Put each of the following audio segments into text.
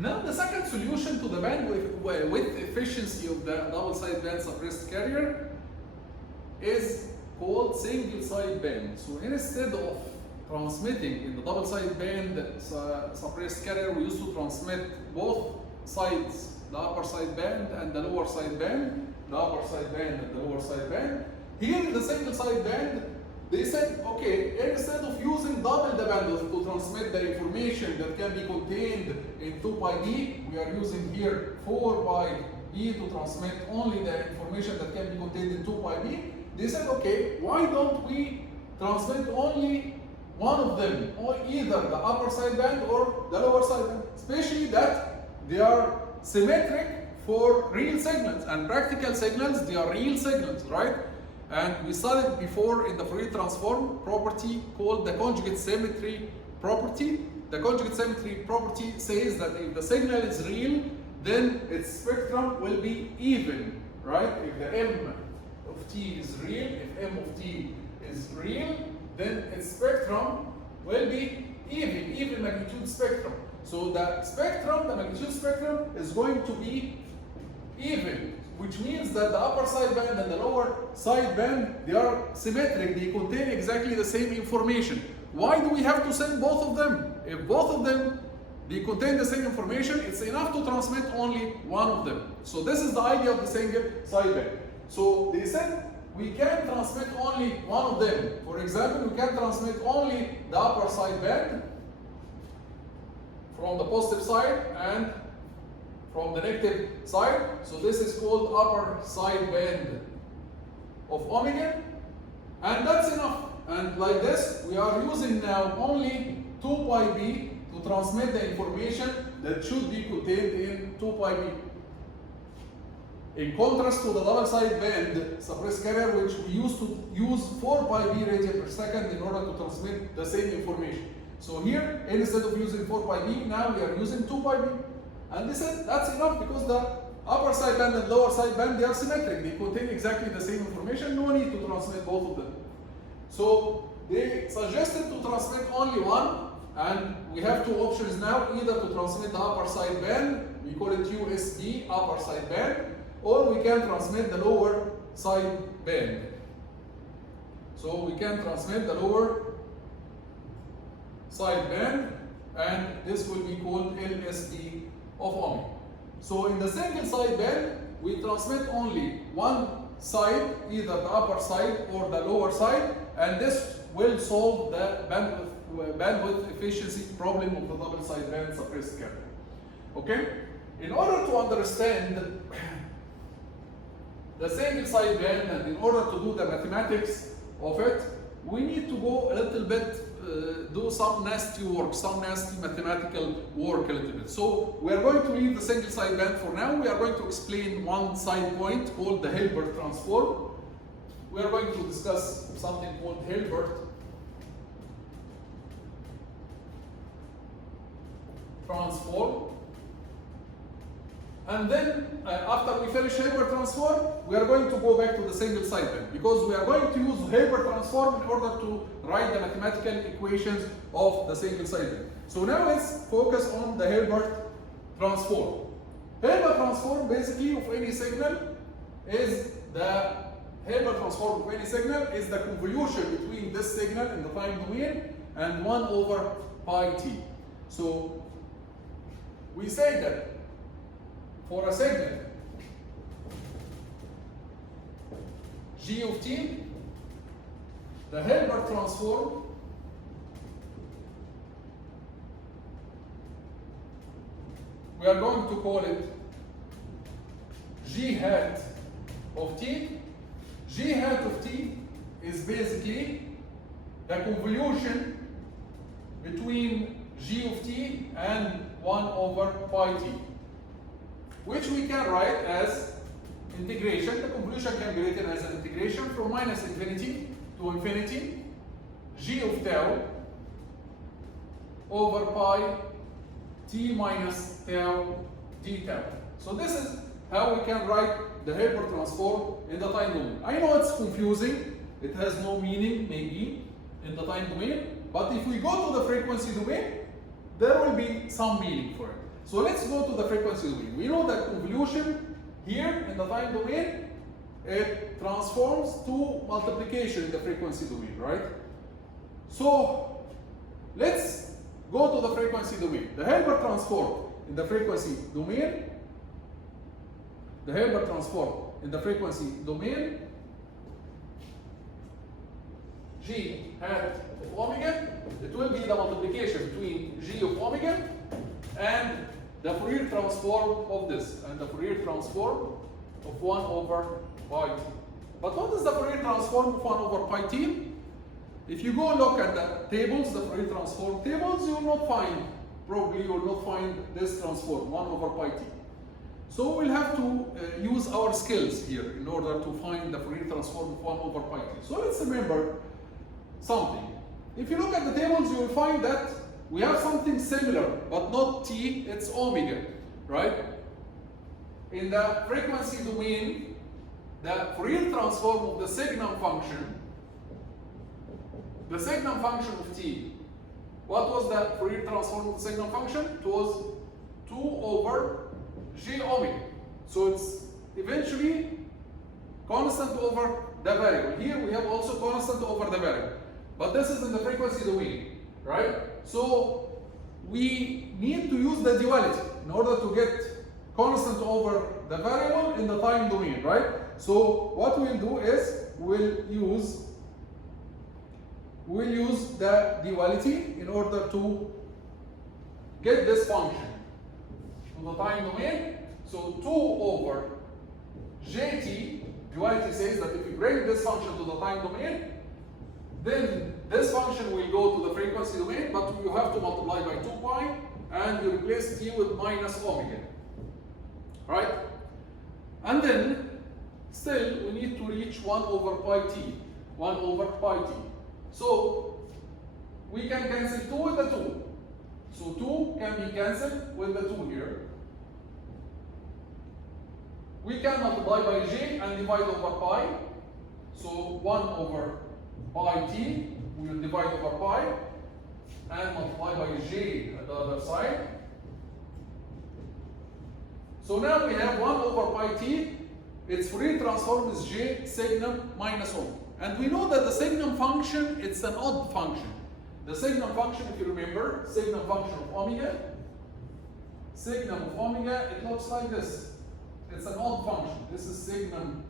Now the second solution to the bandwidth efficiency of the double sideband suppressed carrier is called single sideband. So instead of transmitting in the double sideband suppressed carrier, we used to transmit both sides, the upper sideband and the lower sideband, the upper sideband and the lower sideband. Here in the single sideband, they said, okay, instead of using double the bandwidth to transmit the information that can be contained in 2 pi b, we are using here 4 pi b to transmit only the information that can be contained in 2 pi b. They said, okay, why don't we transmit only one of them, or either the upper sideband or the lower sideband, especially that they are symmetric for real signals, and practical signals, they are real signals, right? And we studied before in the Fourier transform property called the conjugate symmetry property. The conjugate symmetry property says that if the signal is real, then its spectrum will be even, right? If the m of t is real, if m of t is real, then its spectrum will be even magnitude spectrum. So the spectrum, the magnitude spectrum is going to be even, which means that the upper sideband and the lower sideband, they are symmetric, they contain exactly the same information. Why do we have to send both of them? If both of them, they contain the same information, it's enough to transmit only one of them. So this is the idea of the single sideband. So they said we can transmit only one of them. For example, we can transmit only the upper sideband from the positive side and from the negative side. So this is called upper sideband of omega, and that's enough. And like this, we are using now only 2 pi b to transmit the information that should be contained in 2 pi b. In contrast to the double sideband suppressed carrier, which we used to use 4 pi b radian per second in order to transmit the same information. So here, instead of using 4 pi b, now we are using 2 pi b. And they said that's enough because the upper sideband and lower sideband, they are symmetric. They contain exactly the same information. No need to transmit both of them. So they suggested to transmit only one, and we have two options now: either to transmit the upper sideband, we call it USB, upper sideband, or we can transmit the lower sideband. So we can transmit the lower sideband, and this will be called LSB of omega. So in the single sideband, we transmit only one side, either the upper side or the lower side, and this will solve the bandwidth efficiency problem of the double sideband suppressed carrier. Okay? In order to understand the single sideband and in order to do the mathematics of it, we need to go a little bit, do some nasty work, some nasty mathematical work a little bit. So we are going to leave the single sideband for now. We are going to explain one side point called the Hilbert transform. We are going to discuss something called Hilbert transform. And then after we finish Hilbert transform, we are going to go back to the single sideband, because we are going to use Hilbert transform in order to write the mathematical equations of the single sideband. So now let's focus on the Hilbert transform. Hilbert transform basically of any signal is the convolution between this signal in the time domain and 1 over pi t. So we say that for a signal g of t, the Hilbert transform we are going to call it g hat of t. G hat of t is basically the convolution between g of t and 1 over pi t, which we can write as integration. The convolution can be written as an integration from minus infinity to infinity g of tau over pi t minus tau d tau. So this is how we can write the Hilbert transform in the time domain. I know it's confusing, it has no meaning maybe in the time domain, but if we go to the frequency domain, there will be some meaning for it. So let's go to the frequency domain. We know that convolution here in the time domain, it transforms to multiplication in the frequency domain, right? So let's go to the frequency domain. The Hilbert transform in the frequency domain, the Hilbert transform in the frequency domain, G hat of omega, it will be the multiplication between G of omega and the Fourier transform of this, and the Fourier transform of 1 over pi t. But what is the Fourier transform of 1 over pi t? If you go look at the tables, the Fourier transform tables, you will not find, probably you will not find this transform, 1 over pi t. So we'll have to use our skills here in order to find the Fourier transform of 1 over pi t. So let's remember something. If you look at the tables, you will find that we have something similar, but not t, it's omega, right? In the frequency domain, the Fourier transform of the signum function of t, what was the Fourier transform of the signum function? It was 2 over j omega. So it's eventually constant over the variable. Here we have also constant over the variable. But this is in the frequency domain, right? So we need to use the duality in order to get constant over the variable in the time domain, right? So what we'll do is we'll use the duality in order to get this function to the time domain. So 2 over jt, duality says that if you bring this function to the time domain, then this function will go to the frequency domain, but you have to multiply by 2 pi, and you replace t with minus omega, right? And then, still, we need to reach 1 over pi t, 1 over pi t. So, we can cancel 2 with the 2. So 2 can be cancelled with the 2 here. We can multiply by j and divide over pi. So 1 over pi t, we will divide over pi and multiply by j at the other side. So now we have 1 over pi t, its Fourier transform is j signum minus omega. And we know that the signum function, it's an odd function. The signum function, if you remember, signum function of omega, it looks like this. It's an odd function. This is signum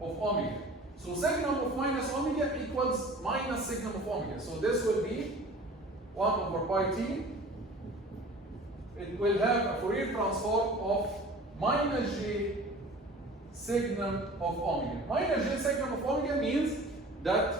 of omega. So signum of minus omega equals minus signum of omega. So this will be 1 over pi t. It will have a Fourier transform of minus j signum of omega. Minus j signum of omega means that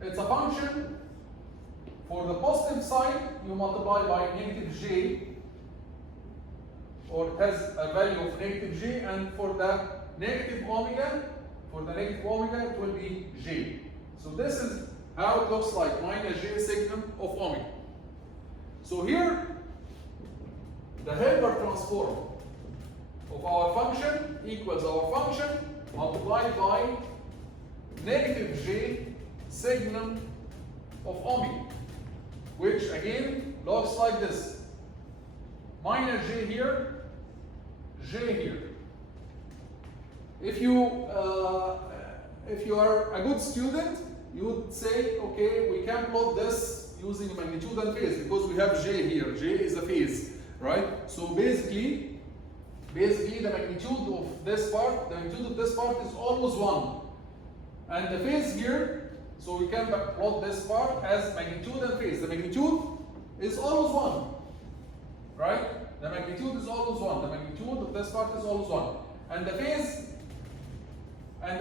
it's a function for the positive side, you multiply by negative j, or it has a value of negative j, and for the negative omega, it will be j. So this is how it looks like, minus j signum of omega. So here, the Hilbert transform of our function equals our function multiplied by negative j signum of omega, which again looks like this. Minus j here, j here. If you are a good student, you would say, okay, we can plot this using magnitude and phase because we have j here. J is a phase, right? So basically the magnitude of this part, is always 1. And the phase here, so we can plot this part as magnitude and phase. The magnitude is always 1, right? The magnitude is always 1. The magnitude of this part is always 1. And the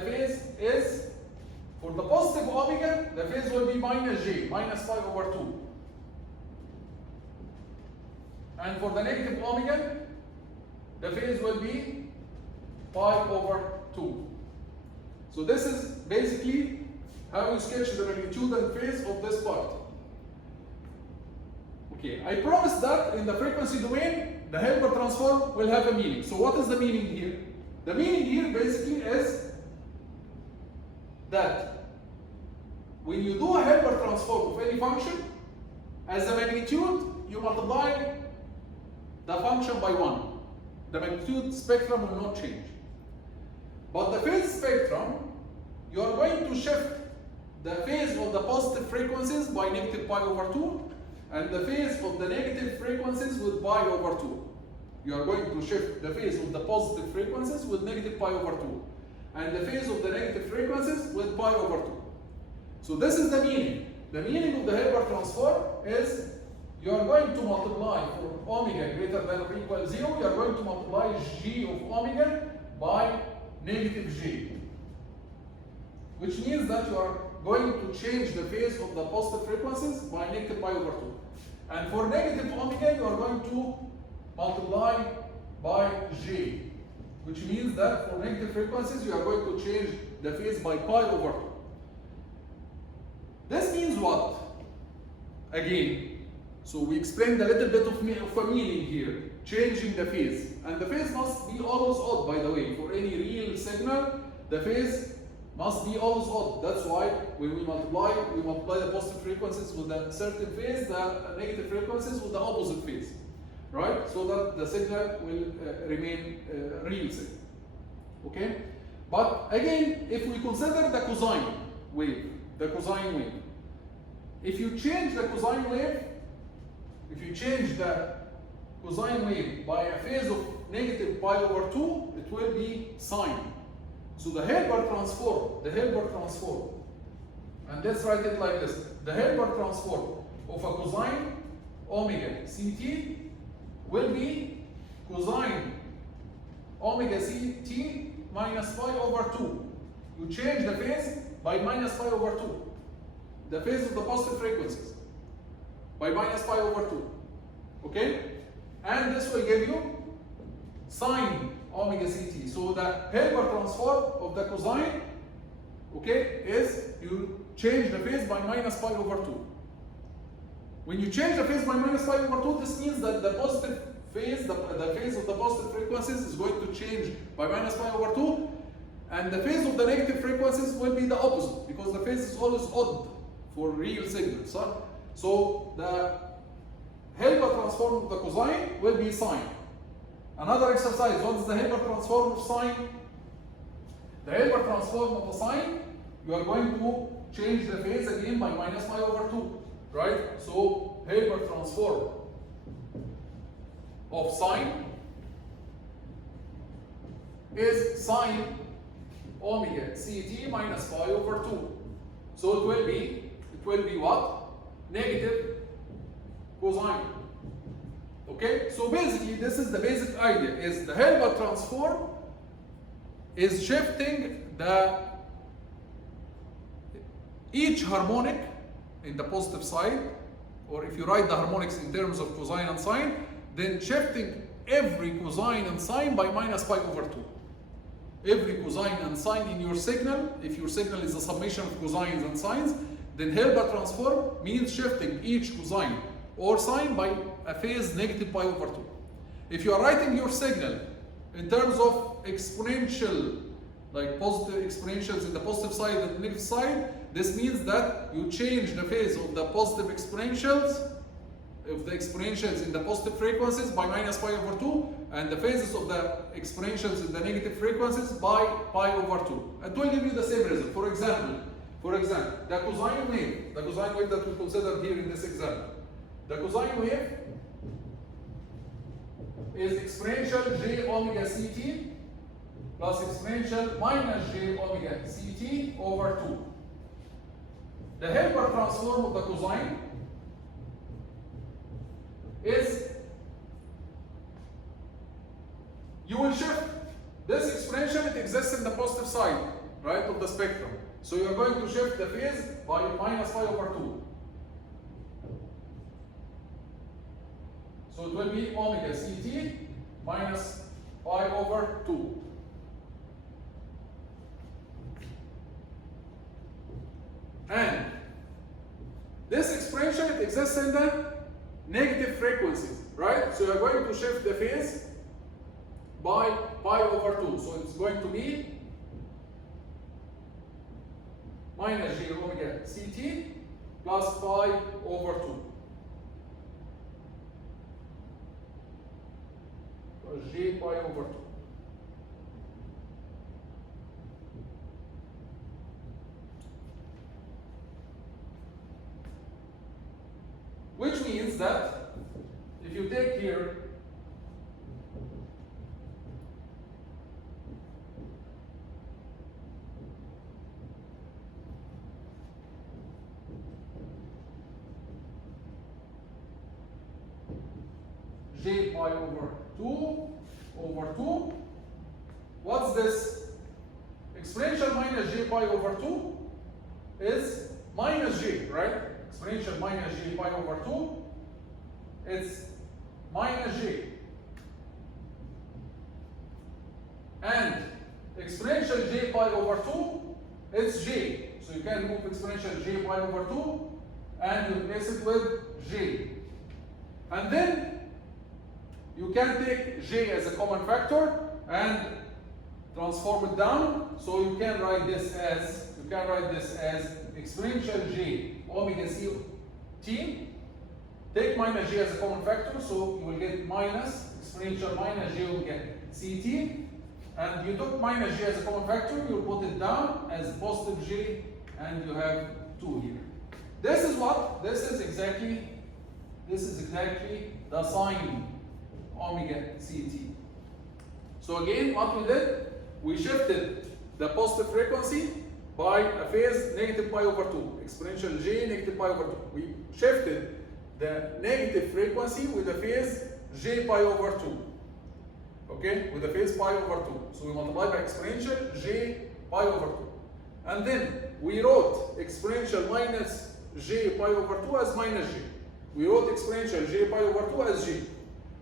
phase is, for the positive omega, the phase will be minus j, minus pi over 2. And for the negative omega, the phase will be pi over 2. So this is basically how you sketch the magnitude and phase of this part. Okay, I promised that in the frequency domain, the Hilbert transform will have a meaning. So what is the meaning here? The meaning here basically is that when you do a Hilbert transform of any function, As the magnitude, you multiply the function by 1. The magnitude spectrum will not change. But the phase spectrum, you are going to shift the phase of the positive frequencies by negative pi over 2, and the phase of the negative frequencies with pi over 2. You are going to shift the phase of the positive frequencies with negative pi over 2, and the phase of the negative frequencies with pi over 2. So this is the meaning. The meaning of the Hilbert transform is you are going to multiply for omega greater than or equal 0, you are going to multiply g of omega by negative g. Which means that you are going to change the phase of the positive frequencies by negative pi over 2. And for negative omega, you are going to multiply by g. Which means that for negative frequencies, you are going to change the phase by pi over 2. This means what? Again, so we explained a little bit of a meaning here, changing the phase. And the phase must be always odd, by the way. For any real signal, the phase must be always odd. That's why when we multiply the positive frequencies with a certain phase, the negative frequencies with the opposite phase, right? So that the signal will remain real signal, okay? But again, if we consider the cosine wave, if you change the cosine wave, by a phase of negative pi over 2, it will be sine. So the Hilbert transform, and let's write it like this. The Hilbert transform of a cosine omega ct will be cosine omega ct minus pi over 2. You change the phase by minus pi over 2. The phase of the positive frequencies by minus pi over 2. Okay? And this will give you sine omega ct. So the Hilbert transform of the cosine, okay, is you change the phase by minus pi over 2. When you change the phase by minus pi over 2, this means that the positive phase, the phase of the positive frequencies is going to change by minus pi over 2, and the phase of the negative frequencies will be the opposite, because the phase is always odd for real signals. Huh? So the Hilbert transform of the cosine will be sine. Another exercise, what is the Hilbert transform of sine? The Hilbert transform of the sine, you are going to change the phase again by minus pi over 2, right? So Hilbert transform of sine is sine omega ct minus pi over 2. So it will be what? Negative cosine. Okay, so basically this is the basic idea, is the Hilbert transform is shifting each harmonic in the positive side, or if you write the harmonics in terms of cosine and sine, then shifting every cosine and sine by minus pi over 2. Every cosine and sine in your signal, if your signal is a summation of cosines and sines, then Hilbert transform means shifting each cosine or sine by a phase negative pi over 2. If you are writing your signal in terms of exponential, like positive exponentials in the positive side and the negative side, this means that you change the phase of the positive exponentials, in the positive frequencies by minus pi over 2, and the phases of the exponentials in the negative frequencies by pi over 2. It will give you the same result. For example, the cosine wave that we considered here in this example, the cosine wave is exponential j omega ct plus exponential minus j omega ct over 2. The Hilbert transform of the cosine is, you will shift this exponential, it exists in the positive side, right, of the spectrum. So you are going to shift the phase by minus pi over 2. So it will be omega ct minus pi over 2. And this exponential, it exists in the negative frequencies, right? So you are going to shift the phase by pi over 2. So it's going to be minus j omega ct plus pi over 2. j pi over 2. Which means that if you take here j pi over 2, what's this? Exponential minus j pi over 2 is minus j, right? Exponential minus j pi over 2, it's minus j. And exponential j pi over 2, it's j. So you can remove exponential j pi over 2 and you replace it with j. And then you can take j as a common factor and transform it down. So you can write this as exponential j omega c t. Take minus j as a common factor, so you will get minus exponential minus j omega ct. And you took minus j as a common factor, you put it down as positive j, and you have 2 here. This is what? This is exactly the sign omega ct. So again, what we did, we shifted the positive frequency by a phase negative pi over 2, exponential j negative pi over 2. We shifted the negative frequency with the phase j pi over 2. Okay, with the phase pi over 2. So we multiply by exponential j pi over 2. And then we wrote exponential minus j pi over 2 as minus j. We wrote exponential j pi over 2 as j.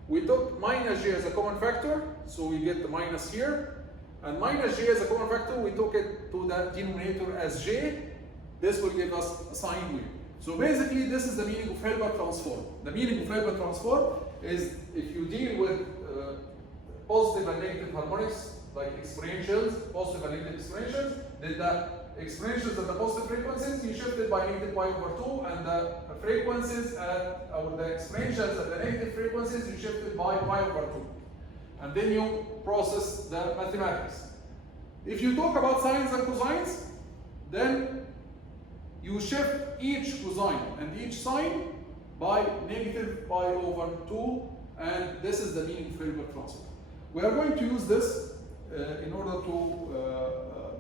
We took minus j as a common factor, so we get the minus here. And minus j as a common factor, we took it to the denominator as j. This will give us a sine wave. So basically, this is the meaning of Hilbert transform. The meaning of Hilbert transform is if you deal with positive and negative harmonics, like exponentials, positive and negative exponentials, then the exponentials at the positive frequencies, you shifted by negative pi over 2, and the frequencies or the exponentials at the negative frequencies, you shifted by pi over 2. And then you process the mathematics. If you talk about sines and cosines, then you shift each cosine and each sine by negative pi over 2, and this is the meaning of Hilbert transform. We are going to use this in order to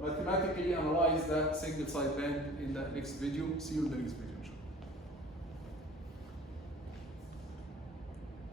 mathematically analyze the single side band in the next video. See you in the next video.